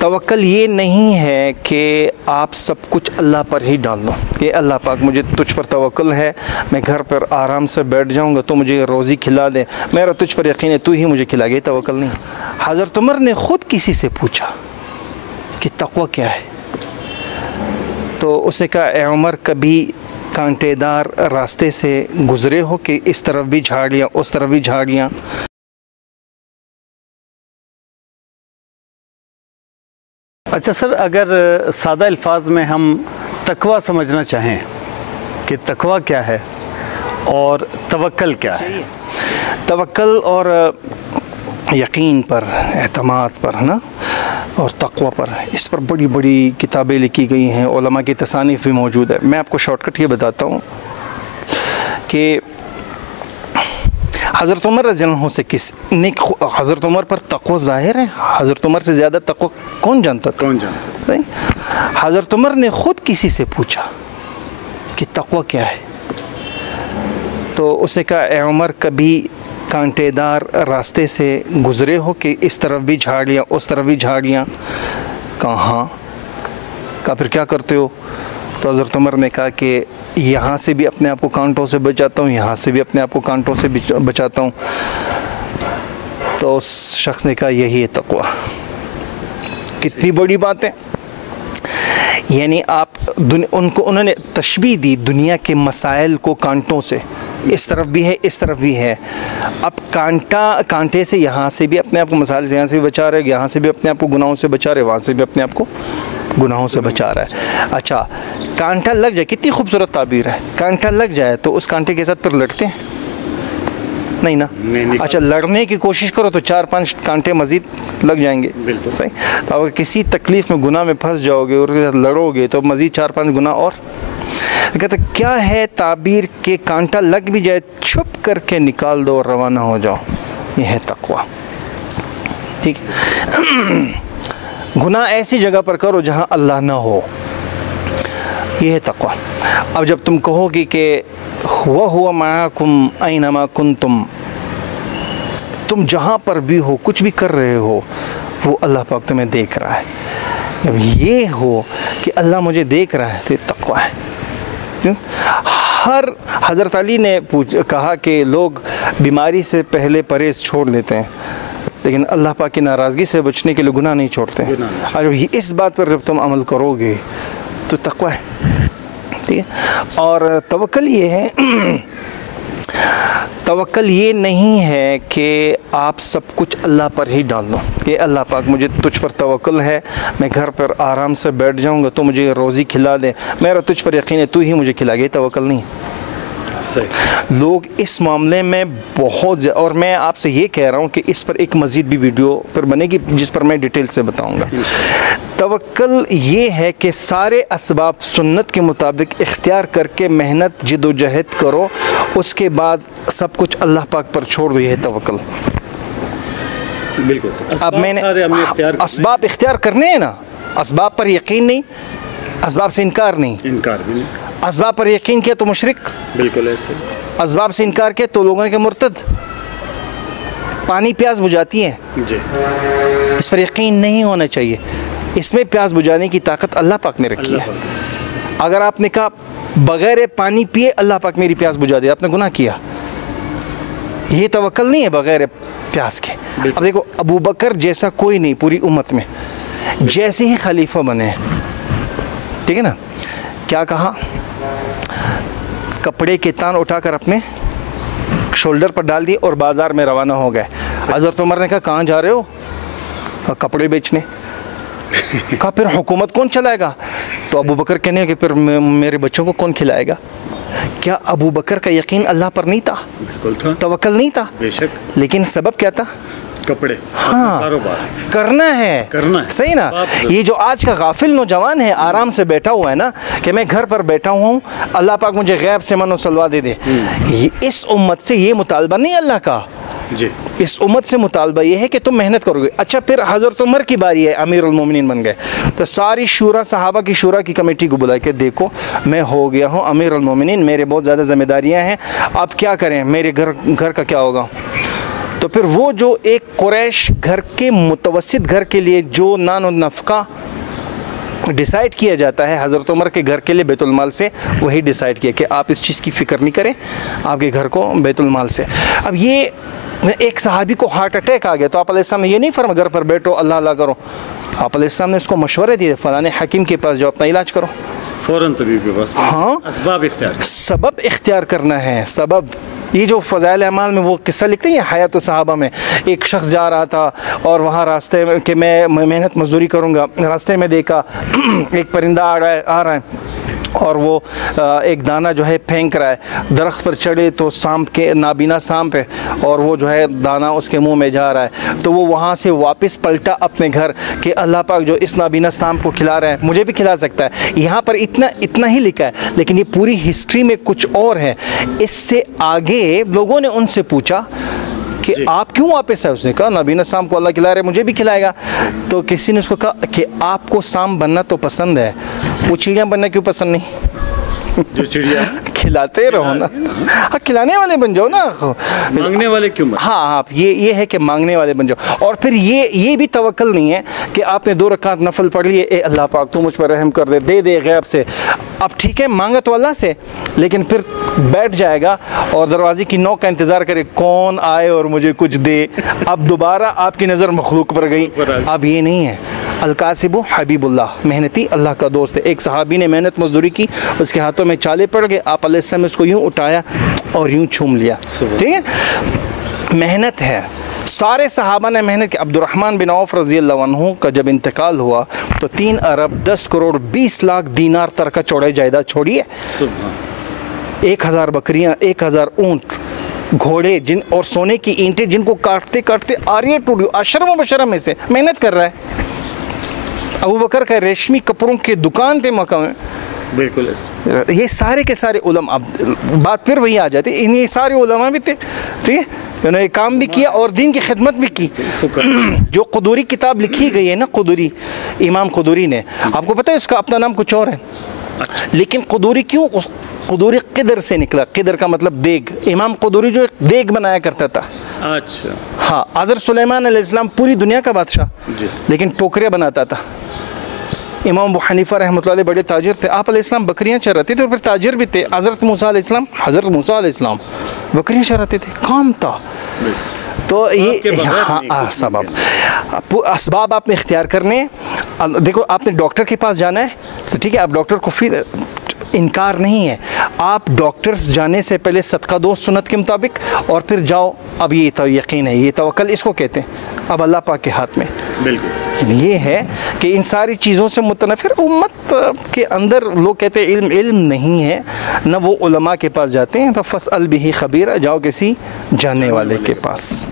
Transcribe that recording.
तवक्कल ये नहीं है कि आप सब कुछ अल्लाह पर ही डाल दो कि अल्लाह पाक मुझे तुझ पर तवक्कल है, मैं घर पर आराम से बैठ जाऊंगा तो मुझे रोज़ी खिला दे, मेरा तुझ पर यकीन है तू ही मुझे खिलाएगा। ये तवक्कल नहीं। हज़रत उमर ने ख़ुद किसी से पूछा कि तक़वा क्या है, तो उसने कहा ए उमर, कभी कांटेदार रास्ते से गुज़रे हो कि इस तरफ भी झाड़ियाँ उस तरफ भी झाड़ियाँ? अच्छा सर, अगर सादा अल्फाज में हम तकवा समझना चाहें कि तकवा क्या है और तवक्कल क्या है? तवक्कल और यकीन पर, एतमाद पर है ना, और तक़वा पर, इस पर बड़ी बड़ी किताबें लिखी गई हैं, उलमा की तसानीफ़ भी मौजूद है। मैं आपको शॉर्टकट ये बताता हूँ कि हज़रत उमर रज़ियल्लाहु से किसने, हज़रत उमर पर तक़वा ज़ाहिर है, हज़रत उमर से ज़्यादा तक़वा कौन जानता था? हज़रत उमर ने ख़ुद किसी से पूछा कि तक़वा क्या है, तो उसने कहा ए उमर, कभी कांटेदार रास्ते से गुज़रे हो कि इस तरफ भी झाड़ियाँ उस तरफ भी झाड़ियाँ? कहाँ का फिर क्या करते हो? तो हज़रत उमर ने कहा कि यहाँ से भी अपने आप को कांटों से बचाता हूँ, यहाँ से भी अपने आप को कांटों से बचाता हूँ। तो उस शख्स ने कहा यही है तक़वा। कितनी बड़ी बात है। यानी आप उन्होंने तशबीह दी दुनिया के मसाइल को कांटों से, इस तरफ भी है इस तरफ भी है। अब कांटे से यहाँ से भी अपने आप को मसाइल से यहाँ से भी बचा रहे, यहाँ से भी अपने आप को गुनाहों से बचा रहे, वहाँ से भी अपने आप को गुनाहों से बचा रहा है। अच्छा, कांटा लग जाए, कितनी खूबसूरत ताबीर है, कांटा लग जाए तो उस कांटे के साथ फिर लड़ते हैं नहीं ना? नहीं। अच्छा, लड़ने की कोशिश करो तो 4-5 कांटे मज़ीद लग जाएंगे। बिल्कुल सही। तो अगर किसी तकलीफ़ में गुनाह में फंस जाओगे और लड़ोगे तो मज़ीद 4-5 गुनाह और। कहते क्या है ताबीर के कांटा लग भी जाए छुप करके निकाल दो और रवाना हो जाओ, ये है तक़वा। ठीक है। गुनाह ऐसी जगह पर करो जहाँ अल्लाह ना हो, ये है तक़वा। अब जब तुम कहोगे कि हुआ माकुम ऐनमा कुंतुम, तुम जहाँ पर भी हो कुछ भी कर रहे हो वो अल्लाह पाक तुम्हें देख रहा है, जब ये हो कि अल्लाह मुझे देख रहा है तो ये तक़वा है। क्यों? हर हज़रत अली ने कहा कि लोग बीमारी से पहले परहेज़ छोड़ देते हैं लेकिन अल्लाह पाक की नाराज़गी से बचने के लिए गुनाह नहीं छोड़ते। और इस बात पर जब तुम अमल करोगे तो तक़वा है। ठीक है। और तवक्कल ये है, तवक्कल ये नहीं है कि आप सब कुछ अल्लाह पर ही डाल दो कि अल्लाह पाक मुझे तुझ पर तवक्कल है, मैं घर पर आराम से बैठ जाऊंगा तो मुझे रोज़ी खिला दे, मेरा तुझ पर यकीन है तू ही मुझे खिलाएगा। ये तवक्कल नहीं। सही। लोग इस मामले में बहुत, और मैं आपसे ये कह रहा हूँ कि इस पर एक मज़ीद भी वीडियो पर बनेगी जिस पर मैं डिटेल से बताऊँगा। तवक्कल ये है कि सारे असबाब सुन्नत के मुताबिक इख्तियार करके मेहनत जिदोजहद करो, उसके बाद सब कुछ अल्लाह पाक पर छोड़ दो, ये है तवक्कल। बिल्कुल। अब मैंने असबाब इख्तियार करने हैं ना, असबाब पर यकीन नहीं, असबाब से इनकार नहीं, इनकार भी नहीं। असबाब पर यकीन किया तो मुशरिक, बिल्कुल ऐसे। असबाब से इनकार किया तो लोगों के मुर्तद। पानी प्यास बुझाती है जी, इस पर यकीन नहीं होना चाहिए। इसमें प्यास बुझाने की ताकत अल्लाह पाक ने रखी है। अगर आपने कहा बगैर पानी पिए अल्लाह पाक मेरी प्यास बुझा दे, आपने गुनाह किया। ये तवक्कल नहीं है बगैर प्यास के। अब देखो, अबू बकर जैसा कोई नहीं पूरी उम्मत में, जैसे ही खलीफा बने, ठीक है ना, क्या कहा, कपड़े के तान उठाकर अपने शोल्डर पर डाल दिए और बाज़ार में रवाना हो गए। हज़रत उमर ने कहा कहाँ जा रहे हो? कपड़े बेचने। कहा फिर हुकूमत कौन चलाएगा? तो अबू बकर कहने कि फिर मेरे बच्चों को कौन खिलाएगा? क्या अबू बकर का यकीन अल्लाह पर नहीं था? बिल्कुल था। तवक्कल नहीं था बेशक, लेकिन सबब क्या था? कपड़े। हाँ, करना है सही ना। ये जो आज का गाफिल नौजवान है, आराम से बैठा हुआ है ना कि मैं घर पर बैठा हूँ, अल्लाह पाक मुझे गैब से मनो सलवा दे दे, इस उम्मत से ये मुतालबा नहीं अल्लाह का जी। इस उम्मत से मुतालबा ये है कि तुम मेहनत करोगे। अच्छा, फिर हज़रत उमर की बारी है, अमीरुल मोमिनीन बन गए, तो सारी शूरा सहाबा की शूरा की कमेटी को बुला के देखो मैं हो गया हूँ अमीरुल मोमिनीन, मेरे बहुत ज़्यादा जिम्मेदारियाँ हैं, अब क्या करें, मेरे घर का क्या होगा? तो फिर वो जो एक कुरैश घर के मुतवस्सित घर के लिए जो नान और नफ़का डिसाइड किया जाता है हज़रत उमर के घर के लिए बैतुल माल से, वही डिसाइड किया कि आप इस चीज़ की फ़िक्र नहीं करें, आपके घर को बैतुल माल से। अब ये एक सहाबी को हार्ट अटैक आ गया तो आप अलैहिस्सलाम ने ये नहीं फरमा घर पर बैठो अल्लाह अल्लाह करो, आप अलैहिस्सलाम ने उसको मशवरे दिए फ़लाने हकीम के पास जाओ, अपना इलाज करो, फ़ौरन तबीब के पास। हाँ, सबब इख्तियार करना है, सबब। ये जो फ़ज़ाइल अमाल में वो किस्सा लिखते हैं हयात सहाबा में, एक शख्स जा रहा था और वहाँ रास्ते में कि मैं मेहनत मजदूरी करूँगा, रास्ते में देखा एक परिंदा आ रहा है और वो एक दाना जो है फेंक रहा है, दरख्त पर चढ़े तो सांप के नाबीना सांप है और वो जो है दाना उसके मुंह में जा रहा है, तो वो वहाँ से वापस पलटा अपने घर कि अल्लाह पाक जो इस नाबीना सांप को खिला रहा है मुझे भी खिला सकता है। यहाँ पर इतना ही लिखा है, लेकिन ये पूरी हिस्ट्री में कुछ और है। इससे आगे लोगों ने उनसे पूछा कि आप क्यों वापस आए, उसने कहा नाबीना सांप को अल्लाह खिला रहे, मुझे भी खिलाएगा। तो किसी ने उसको कहा कि आपको सांप बनना तो पसंद है, वो चिड़िया बनना क्यों पसंद नहीं? जो चिड़िया खिलाते रहो ना, हाँ खिलाने वाले बन जाओ ना, मांगने वाले क्यों? हाँ, ये है कि मांगने वाले बन जाओ। और फिर ये भी तवक्कल नहीं है कि आपने 2 रकात नफल पढ़ लिए, ए अल्लाह पाक तू मुझ पर रहम कर दे दे गैब से। अब ठीक है मांगा तो अल्लाह से, लेकिन फिर बैठ जाएगा और दरवाजे की नोक का इंतज़ार करे कौन आए और मुझे कुछ दे। अब दोबारा आपकी नज़र मखलूक पर गई। अब ये नहीं है। अलकासिबु हबीबुल्लाह, मेहनती अल्लाह का दोस्त है। एक सहाबी ने मेहनत मजदूरी की, उसके हाथों में चाले पड़ गए, आप अलैहिस्सलाम ने उसको यूँ उठाया और यूँ छूम लिया। ठीक है, मेहनत है, सारे सहाबा ने मेहनत की। अब्दुर्रहमान बिन औफ रज़ी अल्लाह अन्हु का जब इंतकाल हुआ तो 3 अरब 10 करोड़ 20 लाख दीनार तरका चौड़ाई जायदाद छोड़िए, 1000 बकरियाँ, 1000 ऊँट, घोड़े जिन और सोने की ईंटें जिनको काटते काटते आरिया टूटी, अशरम बशरम में से मेहनत कर रहा है। अबू बकर का रेशमी कपड़ों की दुकान थे मक्का में। बिल्कुल, ये सारे के सारे उलमा, अब बात फिर वही आ जाती, इन्हीं सारे उलमा भी थे, ठीक है, उन्होंने काम भी किया और दीन की खिदमत भी की। जो कुदूरी किताब लिखी गई है ना, कुदूरी, इमाम कुदूरी ने, आपको पता है उसका अपना नाम कुछ और है, लेकिन कुदूरी क्यों? कुदूरी किदर से निकला, किदर का मतलब देग। इमाम कुदूरी जो देग बनाया करता था। अच्छा, हाँ, हज़रत सुलेमान अलैहिस्सलाम पूरी दुनिया का बादशाह, लेकिन टोकरियाँ बनाता था। इमाम अबू हनीफा रहमतुल्लाह अलैह बड़े ताजिर थे, आप अलैहिस्सलाम बकरियाँ चराते थे और फिर ताजिर भी थे। हज़रत मूसा अलैहिस्सलाम बकरियाँ चराते थे, काम था। तो ये हाँ असबाब आपने इख्तियार करने। देखो आपने डॉक्टर के पास जाना है तो ठीक है, आप डॉक्टर को फिर इनकार नहीं है, आप डॉक्टर्स जाने से पहले सदका दो सुन्नत के मुताबिक और फिर जाओ। अब ये तो यकीन है, ये तवक्कल इसको कहते हैं। अब अल्लाह पाक के हाथ में बिल्कुल ये है कि इन सारी चीज़ों से मुतनफ़िर उम्मत के अंदर लोग कहते हैं इल्म नहीं है, न वो उलमा के पास जाते हैं। तो फस्अल बिही खबीरा, जाओ किसी जानने वाले के पास।